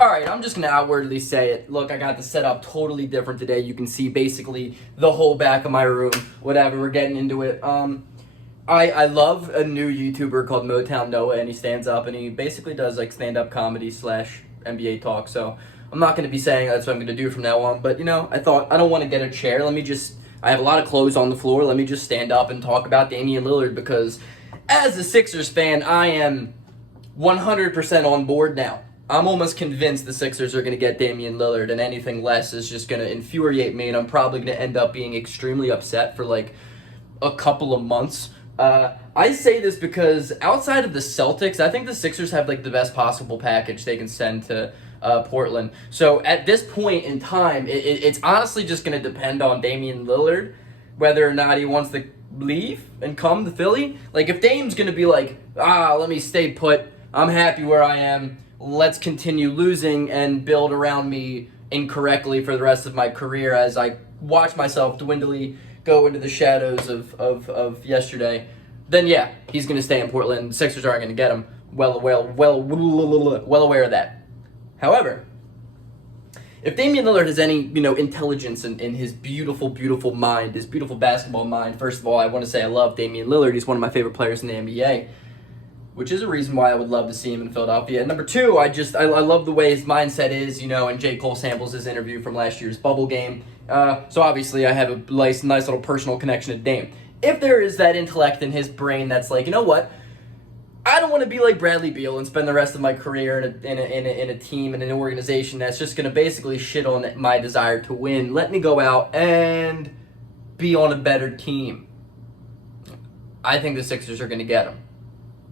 All right, I'm just going to outwardly say it. Look, I got the setup totally different today. You can see basically the whole back of my room, whatever. We're getting into it. I love a new YouTuber called Motown Noah, and he stands up and he basically does like stand-up comedy / NBA talk. So I'm not going to be saying that's what I'm going to do from now on. But, I thought I don't want to get a chair. I have a lot of clothes on the floor. Let me just stand up and talk about Damian Lillard because as a Sixers fan, I am 100% on board now. I'm almost convinced the Sixers are going to get Damian Lillard, and anything less is just going to infuriate me, and I'm probably going to end up being extremely upset for like a couple of months. I say this because outside of the Celtics, I think the Sixers have like the best possible package they can send to Portland. So at this point in time, it's honestly just going to depend on Damian Lillard, whether or not he wants to leave and come to Philly. Like if Dame's going to be like, let me stay put, I'm happy where I am, let's continue losing and build around me incorrectly for the rest of my career as I watch myself dwindle, go into the shadows of yesterday, then yeah, he's going to stay in Portland. The Sixers aren't going to get him. Well aware of that. However, if Damian Lillard has any, intelligence in his beautiful, beautiful mind, his beautiful basketball mind, first of all, I want to say I love Damian Lillard. He's one of my favorite players in the NBA, which is a reason why I would love to see him in Philadelphia. And number two, I love the way his mindset is, and J. Cole samples his interview from last year's bubble game. So obviously I have a nice little personal connection to Dame. If there is that intellect in his brain that's like, you know what, I don't want to be like Bradley Beal and spend the rest of my career in a team and an organization that's just going to basically shit on my desire to win. Let me go out and be on a better team. I think the Sixers are going to get him,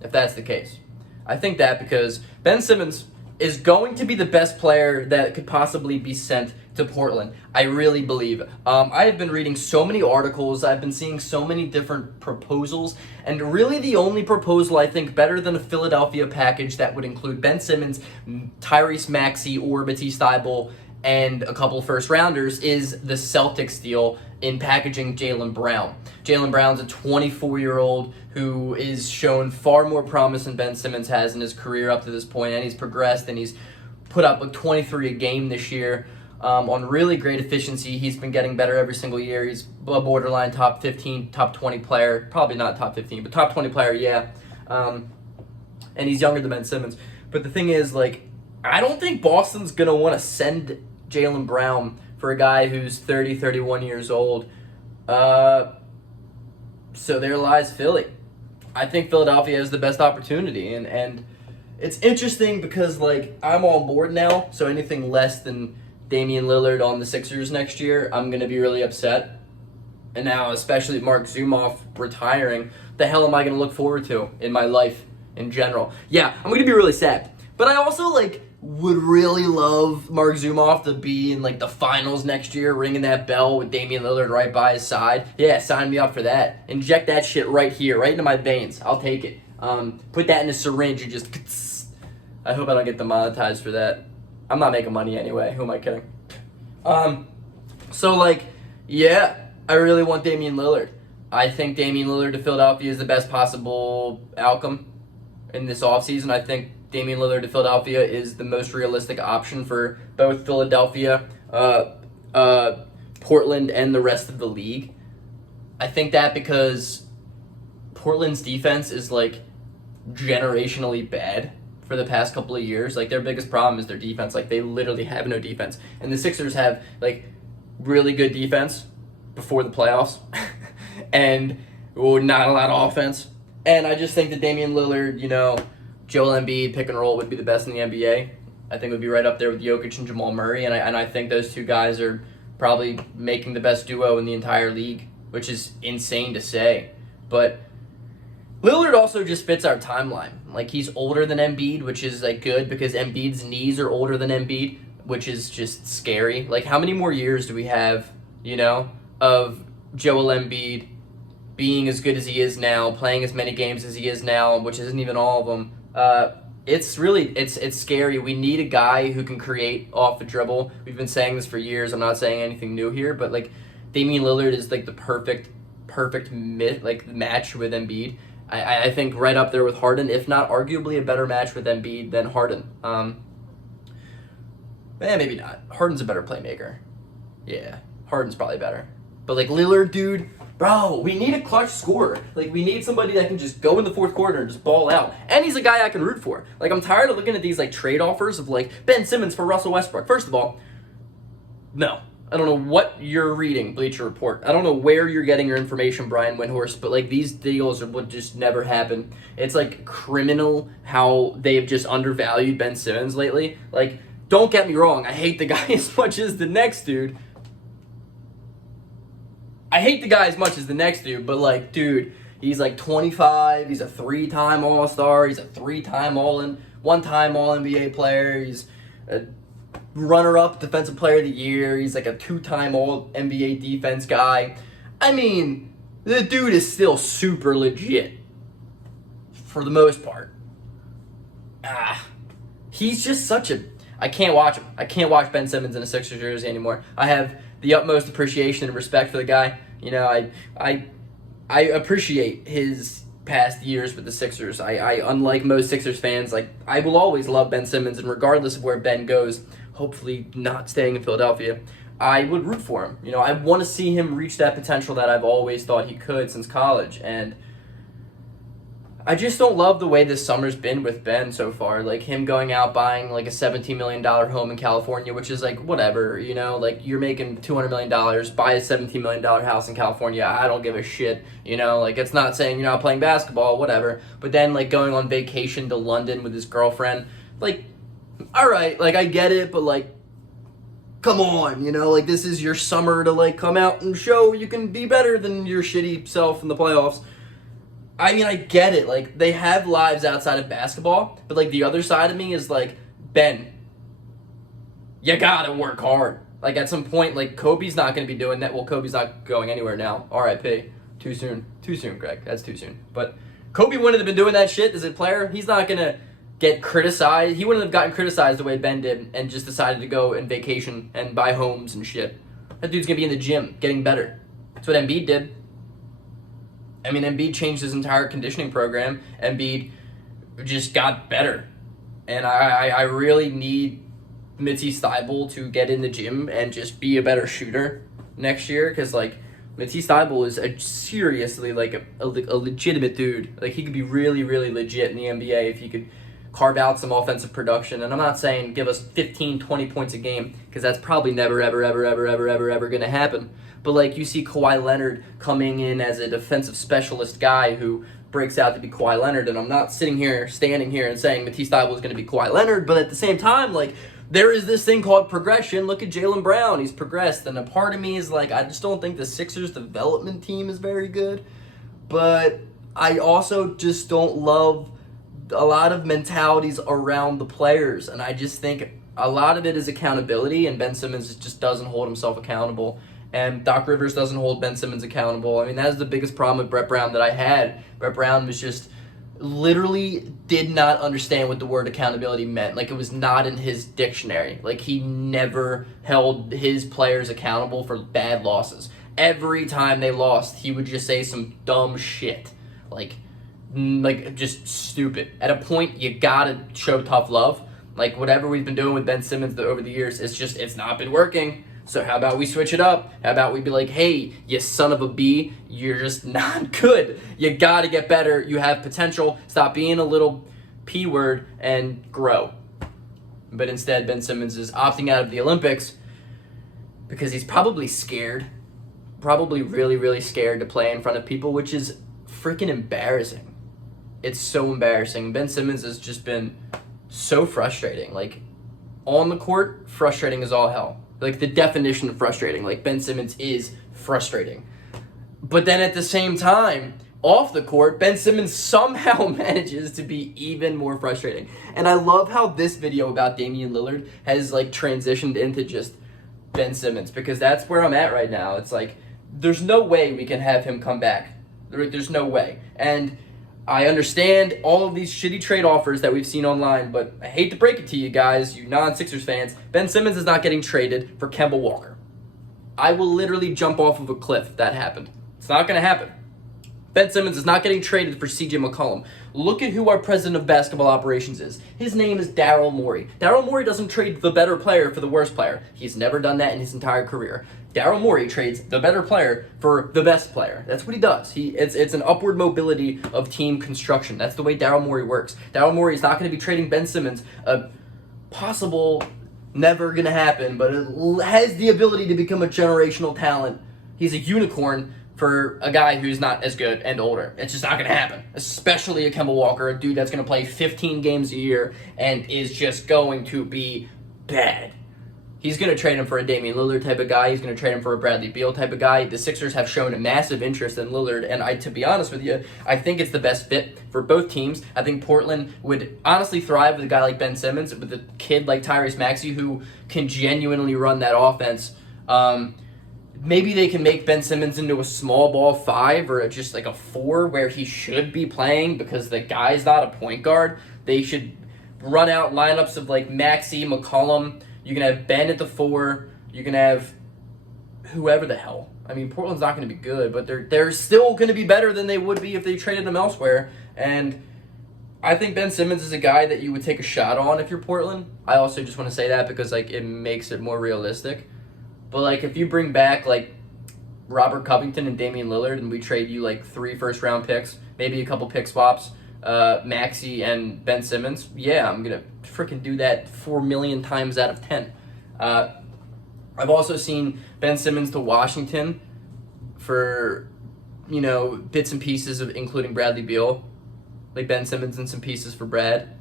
if that's the case. I think that because Ben Simmons is going to be the best player that could possibly be sent to Portland. I really believe. I have been reading so many articles. I've been seeing so many different proposals. And really the only proposal I think better than a Philadelphia package that would include Ben Simmons, Tyrese Maxey, or Matisse Thybulle, and a couple first-rounders is the Celtics deal in packaging Jaylen Brown. Jaylen Brown's a 24-year-old who is shown far more promise than Ben Simmons has in his career up to this point, and he's progressed, and he's put up like 23 a game this year on really great efficiency. He's been getting better every single year. He's a borderline top 15, top 20 player. Probably not top 15, but top 20 player, yeah. And he's younger than Ben Simmons. But the thing is, like, I don't think Boston's going to want to send Jaylen Brown for a guy who's 30, 31 years old. So there lies Philly. I think Philadelphia has the best opportunity. And it's interesting because, like, I'm on board now. So anything less than Damian Lillard on the Sixers next year, I'm going to be really upset. And now, especially Mark Zumoff retiring, the hell am I going to look forward to in my life in general? Yeah, I'm going to be really sad. But I also, would really love Mark Zumoff to be in, the finals next year, ringing that bell with Damian Lillard right by his side. Yeah, sign me up for that. Inject that shit right here, right into my veins. I'll take it. Put that in a syringe and just... I hope I don't get demonetized for that. I'm not making money anyway. Who am I kidding? Yeah, I really want Damian Lillard. I think Damian Lillard to Philadelphia is the best possible outcome in this offseason. I think Damian Lillard to Philadelphia is the most realistic option for both Philadelphia, Portland, and the rest of the league. I think that because Portland's defense is, generationally bad for the past couple of years. Their biggest problem is their defense. They literally have no defense. And the Sixers have, really good defense before the playoffs and not a lot of offense. And I just think that Damian Lillard, Joel Embiid pick and roll would be the best in the NBA. I think it would be right up there with Jokic and Jamal Murray, and I think those two guys are probably making the best duo in the entire league, which is insane to say. But Lillard also just fits our timeline. He's older than Embiid, which is good because Embiid's knees are older than Embiid, which is just scary. How many more years do we have, of Joel Embiid being as good as he is now, playing as many games as he is now, which isn't even all of them? It's scary. We need a guy who can create off the dribble. We've been saying this for years. I'm not saying anything new here, but Damian Lillard is the perfect match with Embiid. I think right up there with Harden, if not arguably a better match with Embiid than Harden. Maybe not. Harden's a better playmaker. Yeah, Harden's probably better. But, like, Lillard, dude, bro, we need a clutch scorer. Like, we need somebody that can just go in the fourth quarter and just ball out. And he's a guy I can root for. Like, I'm tired of looking at these, like, trade offers of, like, Ben Simmons for Russell Westbrook. First of all, no. I don't know what you're reading, Bleacher Report. I don't know where you're getting your information, Brian Windhorst, but, like, these deals would just never happen. It's, like, criminal how they've just undervalued Ben Simmons lately. Like, don't get me wrong. I hate the guy as much as the next dude. But, like, dude, he's, like, 25. He's a 3-time All-Star. He's a 3-time one-time All-NBA player. He's a runner-up Defensive Player of the Year. He's, like, a 2-time All-NBA defense guy. I mean, the dude is still super legit for the most part. He's just such a... I can't watch him. I can't watch Ben Simmons in a Sixers jersey anymore. I have the utmost appreciation and respect for the guy. You know, I appreciate his past years with the Sixers. I unlike most Sixers fans, like, I will always love Ben Simmons, and regardless of where Ben goes, hopefully not staying in Philadelphia, I would root for him. You know, I want to see him reach that potential that I've always thought he could since college, and I just don't love the way this summer's been with Ben so far. Like, him going out buying, like, a $17 million home in California, which is, like, whatever, you know? Like, you're making $200 million, buy a $17 million house in California. I don't give a shit, you know? Like, it's not saying you're not playing basketball, whatever. But then, like, going on vacation to London with his girlfriend, like, all right, like, I get it, but, like, come on, you know? Like, this is your summer to, like, come out and show you can be better than your shitty self in the playoffs. I mean, I get it. Like, they have lives outside of basketball, but, like, the other side of me is, like, Ben, you gotta work hard. Like, at some point, like, Kobe's not going to be doing that. Well, Kobe's not going anywhere now. R.I.P. Too soon. Too soon, Greg. That's too soon. But Kobe wouldn't have been doing that shit as a player. He's not going to get criticized. He wouldn't have gotten criticized the way Ben did and just decided to go and vacation and buy homes and shit. That dude's going to be in the gym getting better. That's what Embiid did. I mean, Embiid changed his entire conditioning program. Embiid just got better. And I really need Matisse Thybulle to get in the gym and just be a better shooter next year. Because, like, Matisse Thybulle is a seriously, like, a legitimate dude. Like, he could be really, really legit in the NBA if he could carve out some offensive production. And I'm not saying give us 15, 20 points a game, because that's probably never, ever, ever, ever, ever, ever, ever going to happen. But, like, you see Kawhi Leonard coming in as a defensive specialist guy who breaks out to be Kawhi Leonard, and I'm not standing here and saying Matisse Thybulle is going to be Kawhi Leonard, but at the same time, like, there is this thing called progression. Look at Jaylen Brown. He's progressed, and a part of me is like, I just don't think the Sixers development team is very good, but I also just don't love a lot of mentalities around the players, and I just think a lot of it is accountability, and Ben Simmons just doesn't hold himself accountable. And Doc Rivers doesn't hold Ben Simmons accountable. I mean, that is the biggest problem with Brett Brown that I had. Brett Brown was just literally did not understand what the word accountability meant. Like, it was not in his dictionary. Like, he never held his players accountable for bad losses. Every time they lost, he would just say some dumb shit. Like just stupid. At a point, you gotta show tough love. Like, whatever we've been doing with Ben Simmons over the years, it's not been working. So how about we switch it up? How about we be like, hey, you son of a B, you're just not good. You got to get better. You have potential. Stop being a little P word and grow. But instead, Ben Simmons is opting out of the Olympics because he's probably scared. Probably really, really scared to play in front of people, which is freaking embarrassing. It's so embarrassing. Ben Simmons has just been so frustrating. Like, on the court, frustrating as all hell. Like, the definition of frustrating. Like, Ben Simmons is frustrating. But then at the same time, off the court, Ben Simmons somehow manages to be even more frustrating. And I love how this video about Damian Lillard has, like, transitioned into just Ben Simmons, because that's where I'm at right now. It's like, there's no way we can have him come back. There's no way. And I understand all of these shitty trade offers that we've seen online, but I hate to break it to you guys, you non-Sixers fans, Ben Simmons is not getting traded for Kemba Walker. I will literally jump off of a cliff if that happened. It's not going to happen. Ben Simmons is not getting traded for CJ McCollum. Look at who our president of basketball operations is. His name is Daryl Morey. Daryl Morey doesn't trade the better player for the worst player. He's never done that in his entire career. Daryl Morey trades the better player for the best player. That's what he does. It's an upward mobility of team construction. That's the way Daryl Morey works. Daryl Morey is not going to be trading Ben Simmons, a possible, never going to happen, but it has the ability to become a generational talent. He's a unicorn for a guy who's not as good and older. It's just not going to happen. Especially a Kemba Walker, a dude that's going to play 15 games a year and is just going to be bad. He's going to trade him for a Damian Lillard type of guy. He's going to trade him for a Bradley Beal type of guy. The Sixers have shown a massive interest in Lillard, and to be honest with you, I think it's the best fit for both teams. I think Portland would honestly thrive with a guy like Ben Simmons, with a kid like Tyrese Maxey who can genuinely run that offense. Maybe they can make Ben Simmons into a small ball 5 or just like a 4 where he should be playing because the guy's not a point guard. They should run out lineups of like Maxey, McCollum. You can have Ben at the 4. You can have whoever the hell. I mean, Portland's not going to be good, but they're still going to be better than they would be if they traded him elsewhere. And I think Ben Simmons is a guy that you would take a shot on if you're Portland. I also just want to say that because like it makes it more realistic. But like if you bring back like Robert Covington and Damian Lillard and we trade you like 3 first-round picks, maybe a couple pick swaps, Maxey and Ben Simmons, yeah, I'm going to freaking do that 4 million times out of 10. I've also seen Ben Simmons to Washington for, bits and pieces of including Bradley Beal. Like Ben Simmons and some pieces for Brad.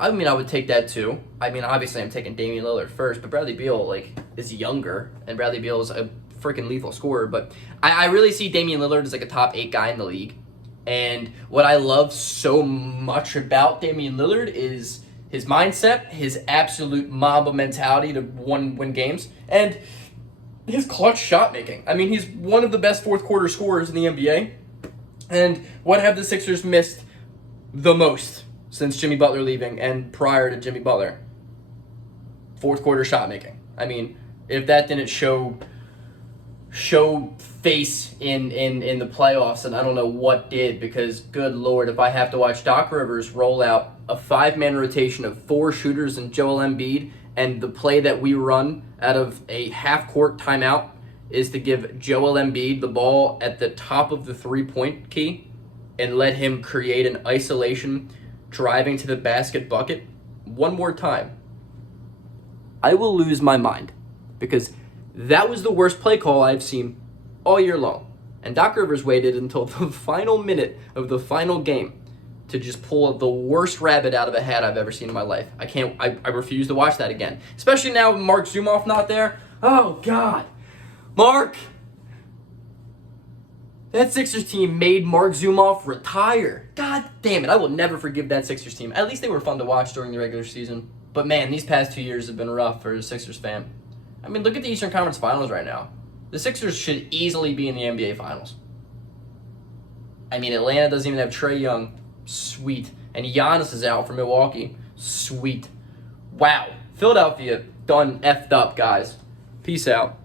I mean, I would take that too. I mean, obviously I'm taking Damian Lillard first, but Bradley Beal, is younger, and Bradley Beal is a freaking lethal scorer. But I really see Damian Lillard as like a top 8 guy in the league. And what I love so much about Damian Lillard is his mindset, his absolute Mamba mentality to win games, and his clutch shot making. I mean, he's one of the best fourth quarter scorers in the NBA. And what have the Sixers missed the most since Jimmy Butler leaving and prior to Jimmy Butler? Fourth quarter shot making. I mean, if that didn't show face in the playoffs, and I don't know what did, because good Lord, if I have to watch Doc Rivers roll out a 5-man rotation of 4 shooters and Joel Embiid, and the play that we run out of a half-court timeout is to give Joel Embiid the ball at the top of the 3-point key and let him create an isolation driving to the basket bucket one more time, I will lose my mind, because that was the worst play call I've seen all year long. And Doc Rivers waited until the final minute of the final game to just pull the worst rabbit out of a hat I've ever seen in my life. I refuse to watch that again. Especially now with Mark Zumoff not there. Oh, God. Mark! That Sixers team made Mark Zumoff retire. God damn it. I will never forgive that Sixers team. At least they were fun to watch during the regular season. But man, these past 2 years have been rough for a Sixers fan. I mean, look at the Eastern Conference Finals right now. The Sixers should easily be in the NBA Finals. I mean, Atlanta doesn't even have Trae Young. Sweet. And Giannis is out for Milwaukee. Sweet. Wow. Philadelphia done effed up, guys. Peace out.